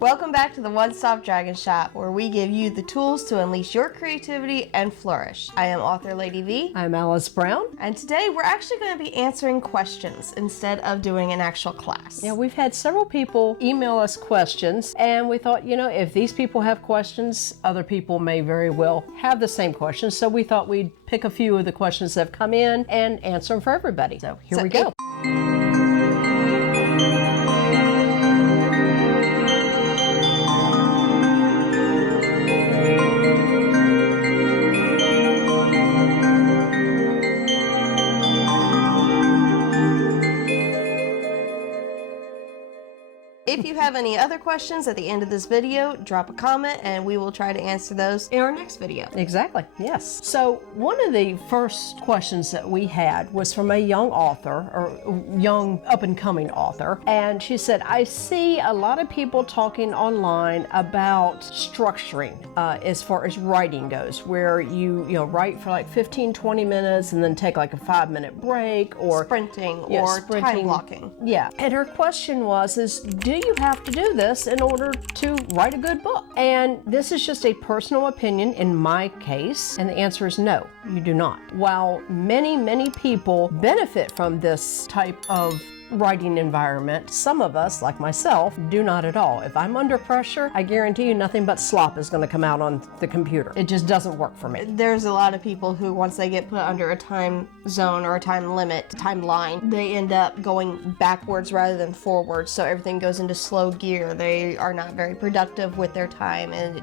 Welcome back to the One Stop Dragon Shop, where we give you the tools to unleash your creativity and flourish. I am author Lady V. I'm Alice Brown. And today we're actually going to be answering questions instead of doing an actual class. Yeah, we've had several people email us questions, and we thought, if these people have questions, other people may very well have the same questions. So we thought we'd pick a few of the questions that have come in and answer them for everybody. So here we go. If you have any other questions at the end of this video, drop a comment and we will try to answer those in our next video. Exactly, yes. So one of the first questions that we had was from a young author, or young up-and-coming author, and she said, I see a lot of people talking online about structuring as far as writing goes, where you write for like 15-20 minutes and then take like a 5-minute break, or sprinting, or time blocking. Yeah, and her question was, do you have to do this in order to write a good book? And this is just a personal opinion in my case, and the answer is no, you do not. While many people benefit from this type of writing environment, some of us, like myself, do not at all. If I'm under pressure, I guarantee you nothing but slop is going to come out on the computer. It just doesn't work for me. There's a lot of people who, once they get put under a time zone or a time limit, timeline, they end up going backwards rather than forwards, so everything goes into slow gear. They are not very productive with their time, and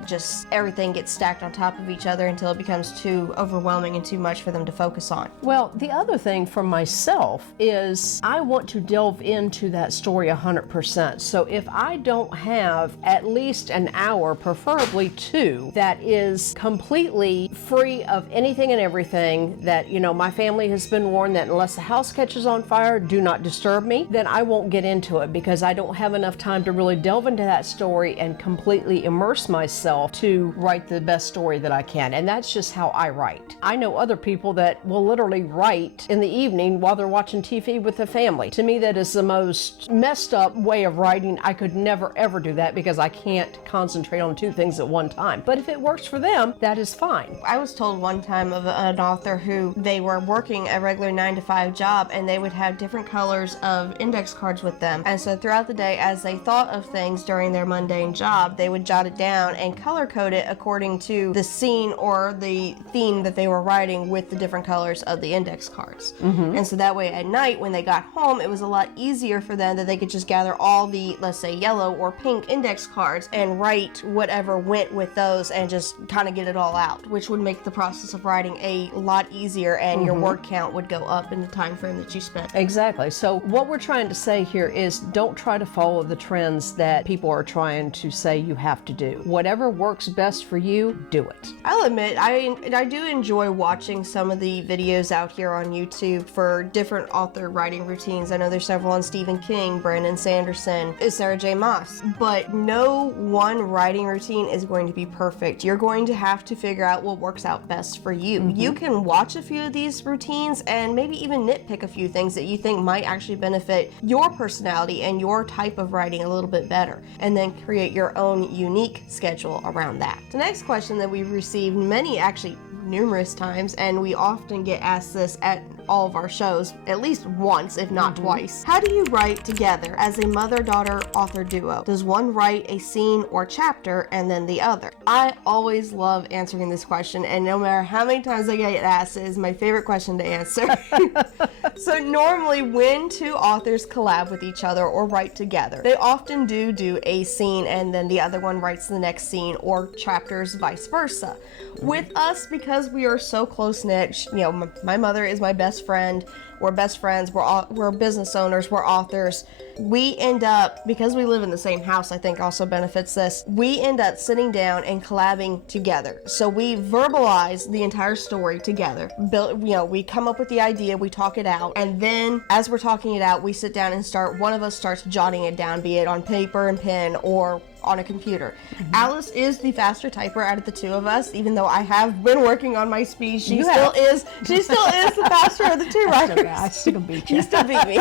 everything gets stacked on top of each other until it becomes too overwhelming and too much for them to focus on. Well, the other thing for myself is I want to delve into that story 100%. So if I don't have at least an hour, preferably 2, that is completely free of anything and everything, that, my family has been warned that unless the house catches on fire, do not disturb me, then I won't get into it because I don't have enough time to really delve into that story and completely immerse myself to write the best story that I can. And that's just how I write. I know other people that will literally write in the evening while they're watching TV with the family. To me, that is the most messed up way of writing. I could never ever do that because I can't concentrate on 2 things at one time. But if it works for them, that is fine. I was told one time of an author who they were working a regular 9-to-5 job, and they would have different colors of index cards with them. And so throughout the day, as they thought of things during their mundane job, they would jot it down and color code it according to the scene or the theme that they were writing with the different colors of the index cards. And so that way at night when they got home, it was a lot easier for them that they could just gather all the, let's say, yellow or pink index cards and write whatever went with those and just kind of get it all out, which would make the process of writing a lot easier, and your word count would go up in the time frame that you spent. Exactly. So what we're trying to say here is don't try to follow the trends that people are trying to say you have to do. Whatever works best for you, do it. I'll admit, I do enjoy watching some of the videos out here on YouTube for different author writing routines. I know there's several on Stephen King, Brandon Sanderson, Sarah J. Maas, but no one writing routine is going to be perfect. You're going to have to figure out what works out best for you. You can watch a few of these routines and maybe even nitpick a few things that you think might actually benefit your personality and your type of writing a little bit better, and then create your own unique schedule around that. The next question that we've received numerous times, and we often get asked this at all of our shows at least once, if not twice. How do you write together as a mother-daughter author duo? Does one write a scene or chapter and then the other? I always love answering this question, and no matter how many times I get asked, it is my favorite question to answer. So normally when 2 authors collab with each other or write together, they often do a scene and then the other one writes the next scene, or chapters vice versa. With us, because we are so close-knit, my mother is my best friend, we're best friends, we're business owners, we're authors. We end up, because we live in the same house, I think also benefits this, we end up sitting down and collabing together. So we verbalize the entire story together. We come up with the idea, we talk it out, and then as we're talking it out, we sit down and one of us starts jotting it down, be it on paper and pen or on a computer. Alice is the faster typer out of the 2 of us, even though I have been working on my speed. She still is the faster of the 2 writers. I still beat you. You still beat me.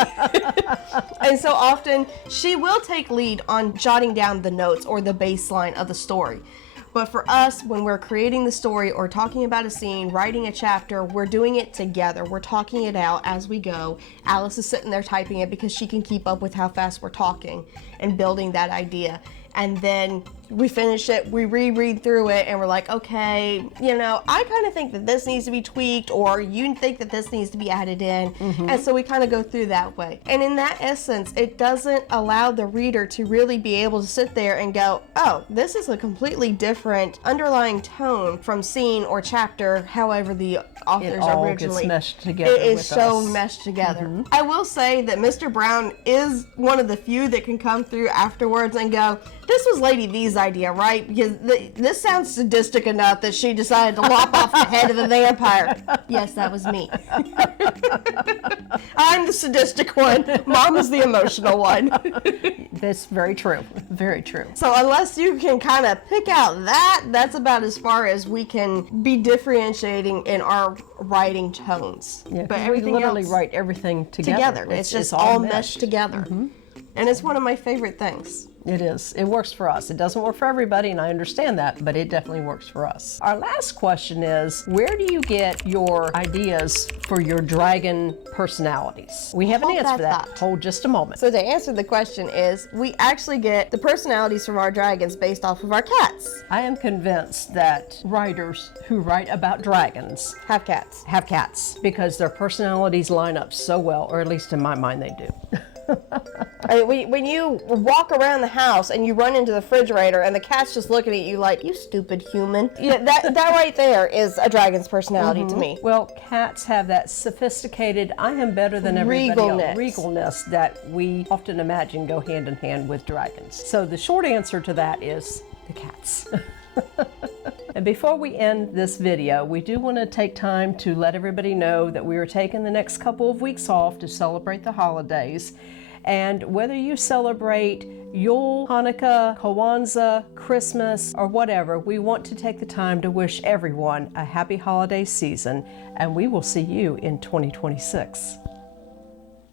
And so often she will take lead on jotting down the notes or the baseline of the story. But for us, when we're creating the story or talking about a scene, writing a chapter, we're doing it together. We're talking it out as we go. Alice is sitting there typing it because she can keep up with how fast we're talking and building that idea. And then we finish it, we reread through it, and we're like, okay, you know, I kind of think that this needs to be tweaked, or you think that this needs to be added in. And so we kind of go through that way. And in that essence, it doesn't allow the reader to really be able to sit there and go, oh, this is a completely different underlying tone from scene or chapter, however the authors It all originally. gets meshed together. It is with so us. meshed together. I will say that Mr. Brown is one of the few that can come through afterwards and go, this was Lady V's idea, right? Because this sounds sadistic enough that she decided to lop off the head of the vampire. Yes, that was me. I'm the sadistic one. Mom is the emotional one. That's very true. Very true. So unless you can kind of pick out that's about as far as we can be differentiating in our writing tones. Yeah, but we everything literally else write everything together. It's just all meshed together. And it's one of my favorite things. It is. It works for us. It doesn't work for everybody, and I understand that, but it definitely works for us. Our last question is, where do you get your ideas for your dragon personalities? We have an Hold answer that for that. thought. Hold just a moment. So to answer the question is, we actually get the personalities from our dragons based off of our cats. I am convinced that writers who write about dragons Have cats. have cats because their personalities line up so well, or at least in my mind they do. I mean, when you walk around the house and you run into the refrigerator and the cat's just looking at you like, you stupid human. Yeah, that right there is a dragon's personality to me. Well, cats have that sophisticated, I am better than everybody else, regalness that we often imagine go hand in hand with dragons. So the short answer to that is the cats. And before we end this video, we do want to take time to let everybody know that we are taking the next couple of weeks off to celebrate the holidays. And whether you celebrate Yule, Hanukkah, Kwanzaa, Christmas, or whatever, we want to take the time to wish everyone a happy holiday season, and we will see you in 2026.